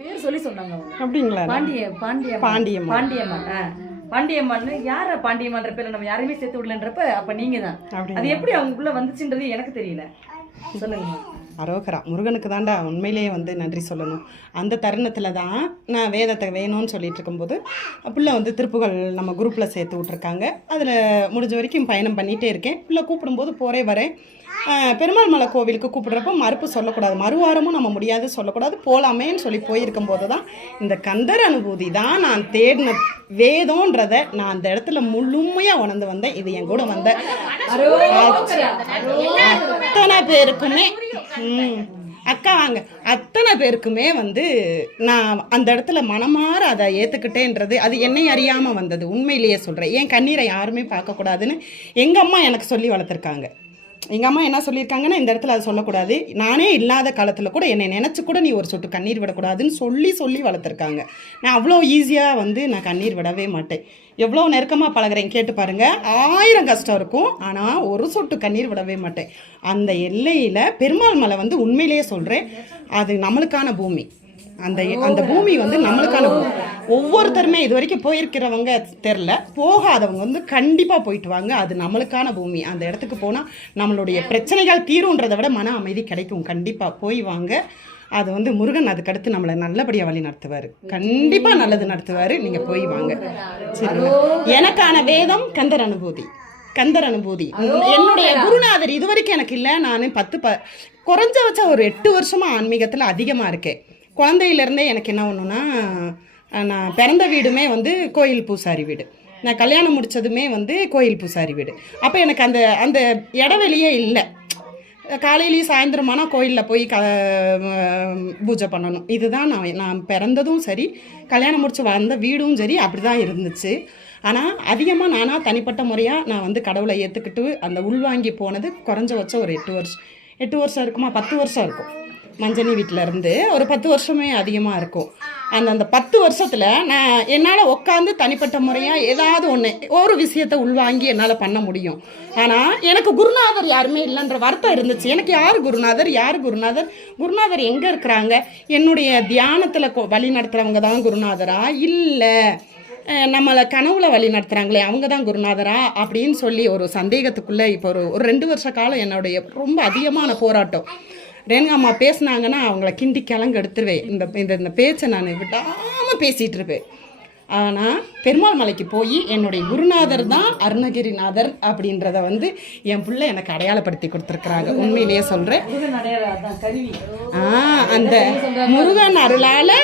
பேர் சொல்லி சொன்னாங்க அவங்க. அப்படிங்களா? பாண்டியம்மான். பாண்டியம்மான் யார பாண்டியம்மான்ற பேர்ல நம்ம யாரையுமே சேர்த்து விடலன்றப்ப அப்ப நீங்க தான். அது எப்படி அவங்களுக்குள்ள வந்துச்சுன்றது எனக்கு தெரியல. சொல்லுங்க. அரோகரா முருகனுக்கு தாண்டா உண்மையிலேயே வந்து நன்றி சொல்லணும். அந்த தருணத்தில் தான் நான் வேதத்தை வேணும்னு சொல்லிட்டு இருக்கும்போது பிள்ளை வந்து திருப்புகள் நம்ம குரூப்பில் சேர்த்து விட்ருக்காங்க. அதில் முடிஞ்ச வரைக்கும் பயணம் பண்ணிகிட்டே இருக்கேன். பிள்ளை கூப்பிடும்போது போகிறே வரேன். பெருமாள் மலை கோவிலுக்கு கூப்பிடுறப்போ மறுப்பு சொல்லக்கூடாது, மறுவாரமும் நம்ம முடியாது சொல்லக்கூடாது, போகலாமேன்னு சொல்லி போயிருக்கும் போது தான் இந்த கந்தர் அனுபூதி தான் நான் தேடின வேதம்ன்றதை நான் அந்த இடத்துல முழுமையாக உணர்ந்து வந்தேன். இது என் கூட வந்த அத்தனை பேருக்குமே அக்கா வாங்க அத்தனை பேருக்குமே வந்து நான் அந்த இடத்துல மனமாற அதை ஏற்றுக்கிட்டேன்றது அது என்னை அறியாமல் வந்தது. உண்மையிலேயே சொல்கிறேன். என் கண்ணீரை யாருமே பார்க்கக்கூடாதுன்னு எங்கள் அம்மா எனக்கு சொல்லி வளர்த்துருக்காங்க. எங்கள் அம்மா என்ன சொல்லியிருக்காங்கன்னா, இந்த இடத்துல அதை சொல்லக்கூடாது, நானே இல்லாத காலத்தில் கூட என்னை நினச்சி கூட நீ ஒரு சொட்டு கண்ணீர் விடக்கூடாதுன்னு சொல்லி வளர்த்துருக்காங்க. நான் அவ்வளோ ஈஸியாக வந்து நான் கண்ணீர் விடவே மாட்டேன். எவ்வளோ நெருக்கமாக பழகிறேன் கேட்டு பாருங்கள். 1000 கஷ்டம் இருக்கும், ஆனால் ஒரு சொட்டு கண்ணீர் விடவே மாட்டேன். அந்த எல்லையில் பெருமாள் மலை வந்து உண்மையிலேயே சொல்கிறேன், அது நம்மளுக்கான பூமி. அந்த பூமி வந்து நம்மளுக்கான பூமி. ஒவ்வொருத்தருமே இது வரைக்கும் போயிருக்கிறவங்க தெரில, போகாதவங்க வந்து கண்டிப்பாக போயிட்டு வாங்க. அது நம்மளுக்கான பூமி. அந்த இடத்துக்கு போனால் நம்மளுடைய பிரச்சனைகள் தீருன்றதை விட மன அமைதி கிடைக்கும். கண்டிப்பாக போய் வாங்க. அது வந்து முருகன் அதுக்கடுத்து நம்மளை நல்லபடியாக வழி நடத்துவார். கண்டிப்பாக நல்லது நடத்துவார். நீங்கள் போய் வாங்க. சரி, எனக்கான வேதம் கந்தர் அனுபூதி. என்னுடைய குருநாதர் இது வரைக்கும் எனக்கு இல்லை. நான் குறைஞ்ச வச்சா ஒரு 8 வருஷமாக ஆன்மீகத்தில் அதிகமாக இருக்கேன். குழந்தையிலேருந்தே எனக்கு என்ன ஒன்றுனா, நான் பிறந்த வீடுமே வந்து கோயில் பூசாரி வீடு, நான் கல்யாணம் முடித்ததுமே வந்து கோயில் பூசாரி வீடு. அப்போ எனக்கு அந்த இடவெளியே இல்லை. காலையிலேயும் சாயந்தரமானா கோயிலில் போய் பூஜை பண்ணணும். இதுதான் நான் பிறந்ததும் சரி, கல்யாணம் முடிச்சு வந்த வீடும் சரி, அப்படி தான் இருந்துச்சு. ஆனால் அதிகமாக நானாக தனிப்பட்ட முறையாக நான் வந்து கடவுளை ஏற்றுக்கிட்டு அந்த உள்வாங்கி போனது குறைஞ்ச வச்ச ஒரு 8 வருஷம் இருக்குமா, 10 வருஷம் இருக்கும். மஞ்சனி வீட்டில் இருந்து ஒரு 10 வருஷமே அதிகமாக இருக்கும். அந்த 10 வருஷத்தில் நான் என்னால் உட்காந்து தனிப்பட்ட முறையாக ஏதாவது ஒரு விஷயத்தை உள்வாங்கி என்னால் பண்ண முடியும். ஆனால் எனக்கு குருநாதர் யாருமே இல்லைன்ற வருத்தம் இருந்துச்சு. எனக்கு யார் குருநாதர் எங்கே இருக்கிறாங்க? என்னுடைய தியானத்தில் வழி நடத்துகிறவங்க தான் குருநாதரா, இல்லை நம்மளை கனவுல வழி நடத்துகிறாங்களே அவங்க தான் குருநாதரா அப்படின்னு சொல்லி ஒரு சந்தேகத்துக்குள்ளே இப்போ ஒரு 2 வருஷ காலம் என்னுடைய ரொம்ப அதிகமான போராட்டம். ரேணுகா அம்மா பேசினாங்கன்னா அவங்கள கிண்டி கிளங்க எடுத்துருவேன். இந்த பேச்சை நான் விடாமல் பேசிகிட்டு இருப்பேன். ஆனால் பெருமாள் மலைக்கு போய் என்னுடைய குருநாதர் தான் அருணகிரிநாதர் அப்படின்றத வந்து என் பிள்ளை எனக்கு அடையாளப்படுத்தி கொடுத்துருக்குறாங்க. உண்மையிலேயே சொல்கிறேன். அந்த முருகன் அருளால்